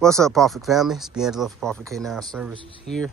What's up, Pawfect family? It's D'Angelo for Pawfect K9 Services here.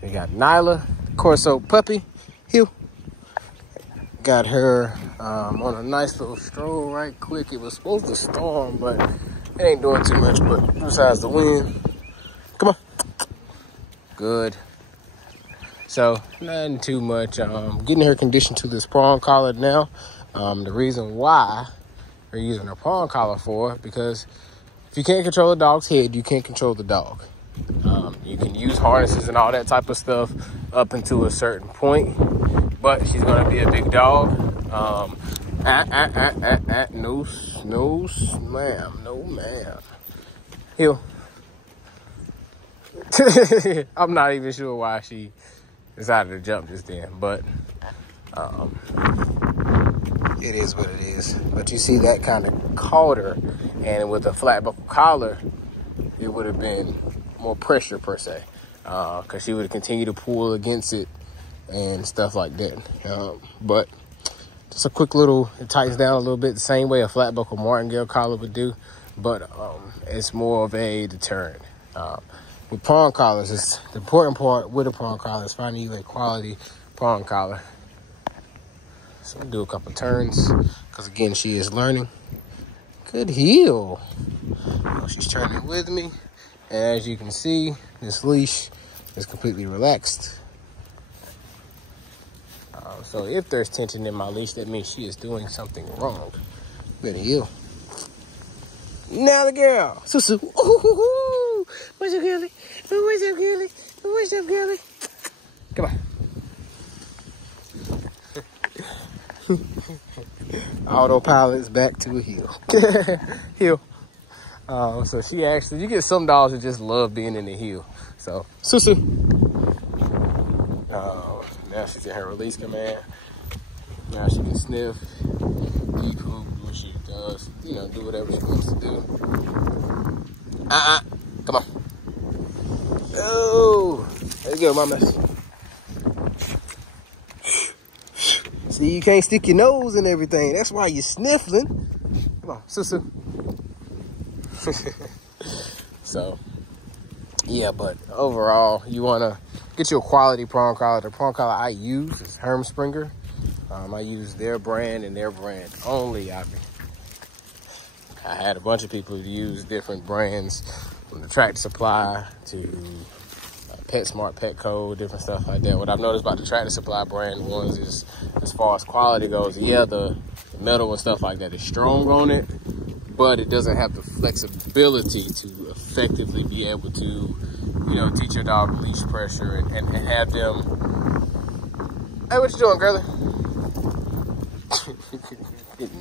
We got Nyla, Corso puppy, Hill. Got her on a nice little stroll right quick. It was supposed to storm, but it ain't doing too much, but besides the wind. Come on. Good. So, nothing too much. Getting her conditioned to this prong collar now. The reason why we're using a prong collar for, because if you can't control a dog's head, you can't control the dog. You can use harnesses and all that type of stuff up until a certain point, but she's going to be a big dog. No, ma'am. No, ma'am. Heel. I'm not even sure why she decided to jump just then, but it is what it is. But you see, that kind of caught her, and with a flat buckle collar, it would have been more pressure per se, because she would have continued to pull against it and stuff like that. But just a quick little, it tightens down a little bit the same way a flat buckle martingale collar would do, but it's more of a deterrent. With prong collars, it's the important part with a prong collar is finding you a quality prong collar. So I'm gonna do a couple turns, because again, she is learning. Good heel. She's turning with me, and as you can see, this leash is completely relaxed. So if there's tension in my leash, that means she is doing something wrong. Good heel. Now the girl, Susu. Ooh, what's up, girlie? What's up, girlie? What's up, girlie? Come on. Autopilot's back to a heel. Heel. So she actually, you get some dogs that just love being in the heel. So, Susu. Now she's in her release command. Now she can sniff, deep hoop, do what she does, do whatever she wants to do. Come on. Oh, there you go, mama. See, you can't stick your nose in everything. That's why you're sniffling. Come on, Susu. So, yeah, but overall, you want to get you a quality prong collar. The prong collar I use is Hermspringer. I use their brand and their brand only. I had a bunch of people who use different brands, from the Tractor Supply to PetSmart, Petco, different stuff like that. What I've noticed about the Tractor Supply brand ones is, as far as quality goes, yeah, the metal and stuff like that is strong on it, but it doesn't have the flexibility to effectively be able to, teach your dog leash pressure and have them. Hey, what you doing, girlie?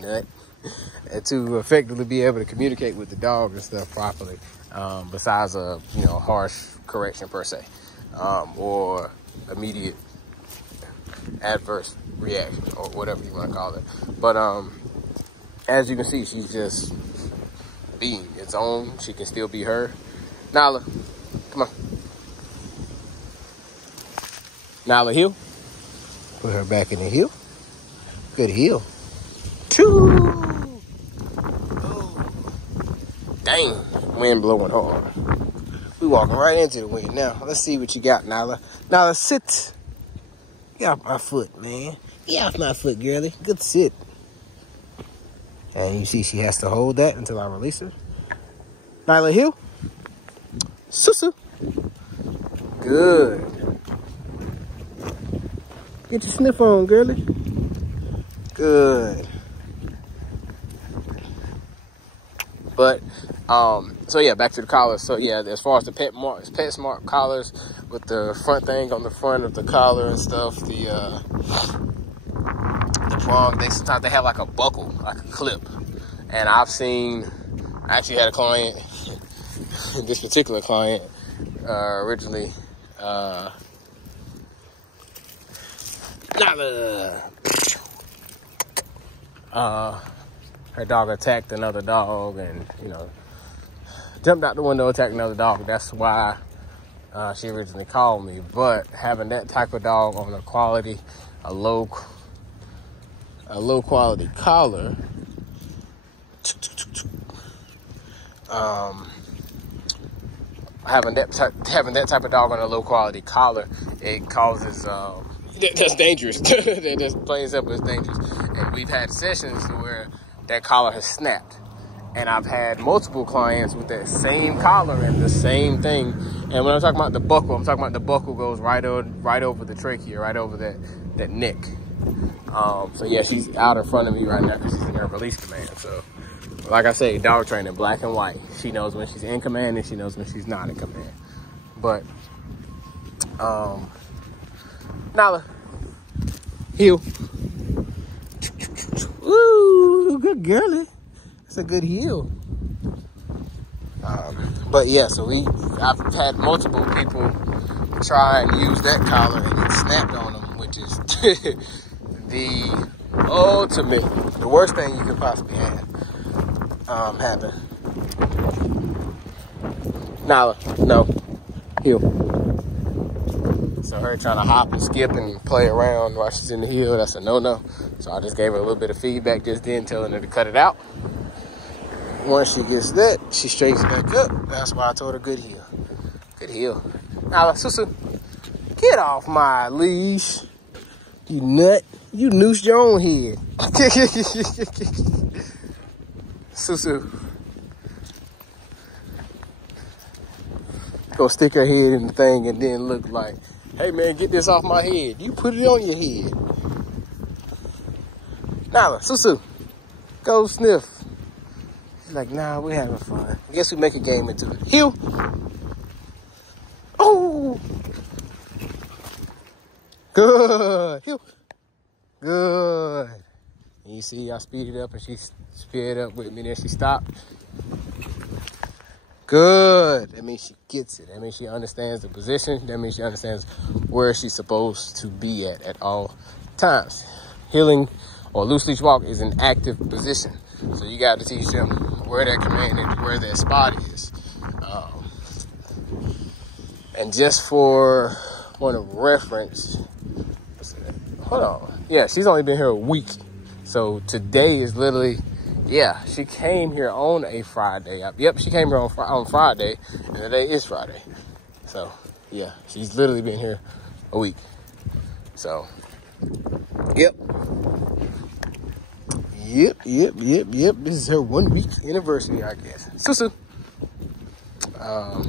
Nut. And to effectively be able to communicate with the dog and stuff properly, besides a harsh correction per se, or immediate adverse reaction, or whatever you want to call it. But as you can see, she's just being its own. She can still be her. Nyla, come on. Nyla, heel. Put her back in the heel. Good heel. Choo! Oh. Dang, wind blowing hard. We walking right into the wind now. Let's see what you got, Nyla. Nyla, sit. Get off my foot, man. Get off my foot, girlie. Good sit. And you see she has to hold that until I release her. Nyla, heel. Susu. Good. Get your sniff on, girlie. Good. But, so yeah, back to the collars. So yeah, as far as the PetSmart collars with the front thing on the front of the collar and stuff, the prong, sometimes they have like a buckle, like a clip. And I actually had a client, this particular client, originally, her dog attacked another dog and, jumped out the window, attacked another dog. That's why she originally called me. But having that type of dog on a low quality collar, having that type of dog on a low quality collar, it causes that's dangerous. That just plain simple is dangerous. And we've had sessions where that collar has snapped, and I've had multiple clients with that same collar and the same thing. And when I'm talking about the buckle, I'm talking about the buckle goes right over the trachea, right over that neck. So yeah, she's out in front of me right now because she's in her release command. So like I say, dog training, black and white. She knows when she's in command and she knows when she's not in command. But Nala, heel. Ooh, good girlie. That's a good heel. But yeah, so I've had multiple people try and use that collar and it snapped on them, which is the ultimate, the worst thing you could possibly have happen. Nala, no, heel. So her trying to hop and skip and play around while she's in the heel, that's a no-no. So I just gave her a little bit of feedback just then, telling her to cut it out. Once she gets that, she straightens back up. That's why I told her good heel. Good heel. Now, Susu, get off my leash. You nut. You noosed your own head. Susu. Go stick her head in the thing and then look like, hey man, get this off my head. You put it on your head. Nala, Susu, go sniff. She's like, nah, we're having fun. I guess we make a game into it. Heel. Oh. Good. Heel. Good. And you see, I speeded up and she sped up with me, then she stopped. Good. That means she gets it. That means she understands the position. That means she understands where she's supposed to be at all times. Heeling or loose leash walk is an active position. So you got to teach them where that command is, where that spot is. And just for point of reference, hold on. Yeah, she's only been here a week. So today is literally, yeah, she came here on a Friday. Yep, she came here on Friday, and today is Friday. So, yeah, she's literally been here a week. So, yep. This is her 1 week anniversary, I guess. Susu.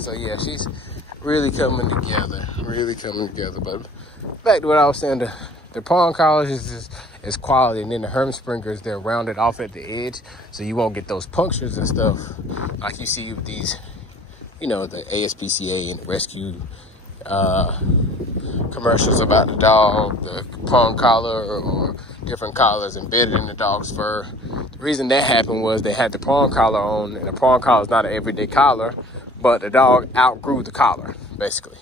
So, yeah, she's really coming together. But back to what I was saying, the Prong collars is quality, and then the Herm Springers, they're rounded off at the edge, so you won't get those punctures and stuff like you see with these, you know, the ASPCA and rescue commercials about the dog, the Prong collar or different collars embedded in the dog's fur. The reason that happened was they had the Prong collar on, and the Prong collar is not an everyday collar, but the dog outgrew the collar, basically.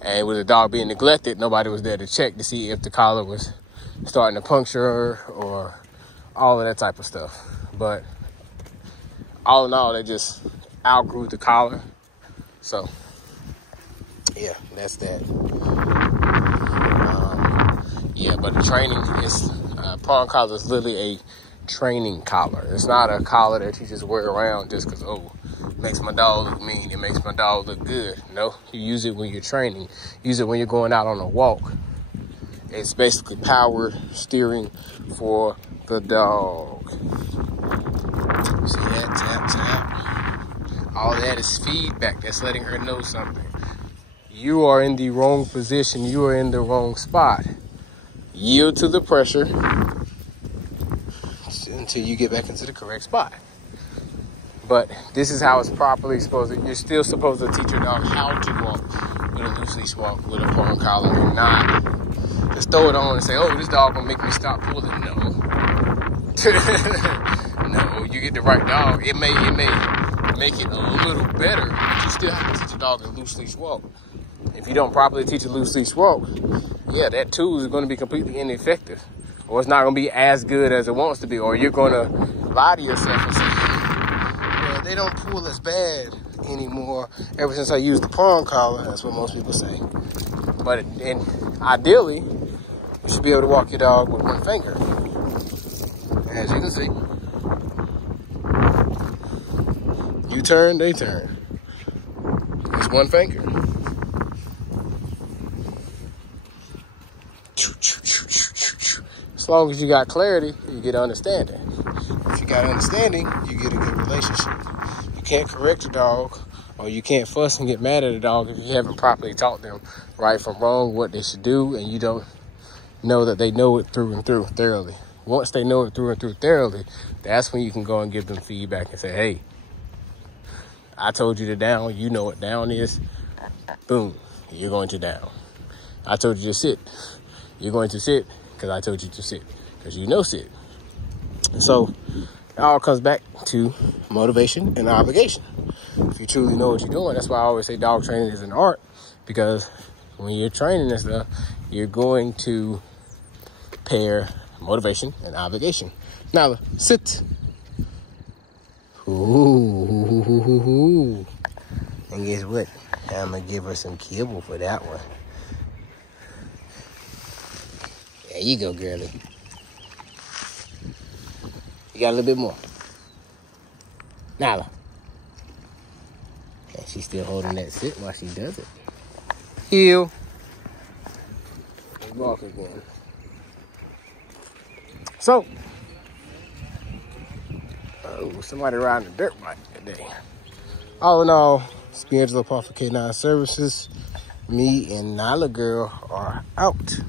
And with the dog being neglected, nobody was there to check to see if the collar was starting to puncture or all of that type of stuff. But all in all, they just outgrew the collar. So, yeah, that's that. Yeah, but the training is, Prong collar is literally a training collar. It's not a collar that you just wear around just because, oh, it makes my dog look mean, it makes my dog look good. No, you use it when you're training. Use it when you're going out on a walk. It's basically power steering for the dog. See that? Tap, tap. All that is feedback. That's letting her know something. You are in the wrong position. You are in the wrong spot. Yield to the pressure until you get back into the correct spot. But this is how it's properly supposed to. You're still supposed to teach your dog how to walk with a loose leash walk with a Prong collar, and not just throw it on and say, "Oh, this dog gonna make me stop pulling." No, no. You get the right dog. It may make it a little better, but you still have to teach a dog a loose leash walk. If you don't properly teach a loose leash walk, yeah, that tool is going to be completely ineffective, or it's not going to be as good as it wants to be, or you're going to lie to yourself and say, they don't pull as bad anymore ever since I used the Prong collar. That's what most people say. But ideally, you should be able to walk your dog with one finger. As you can see. You turn, they turn. It's one finger. As long as you got clarity, you get understanding. If you got understanding, you get a good relationship. You can't correct your dog, or you can't fuss and get mad at a dog if you haven't properly taught them right from wrong, what they should do, and you don't know that they know it through and through thoroughly. Once they know it through and through thoroughly, that's when you can go and give them feedback and say, hey, I told you to down, you know what down is. Boom, you're going to down. I told you to sit. You're going to sit because I told you to sit, because you know sit. So it all comes back to motivation and obligation. If you truly know what you're doing, that's why I always say dog training is an art, because when you're training and stuff, you're going to pair motivation and obligation. Now, sit. Ooh. And guess what? I'm going to give her some kibble for that one. There you go, girlie. You got a little bit more. Nala. And she's still holding that sit while she does it. Heel. Walk again. So, somebody riding a dirt bike today. All in all, Pawfect K9 Services, me and Nala Girl are out.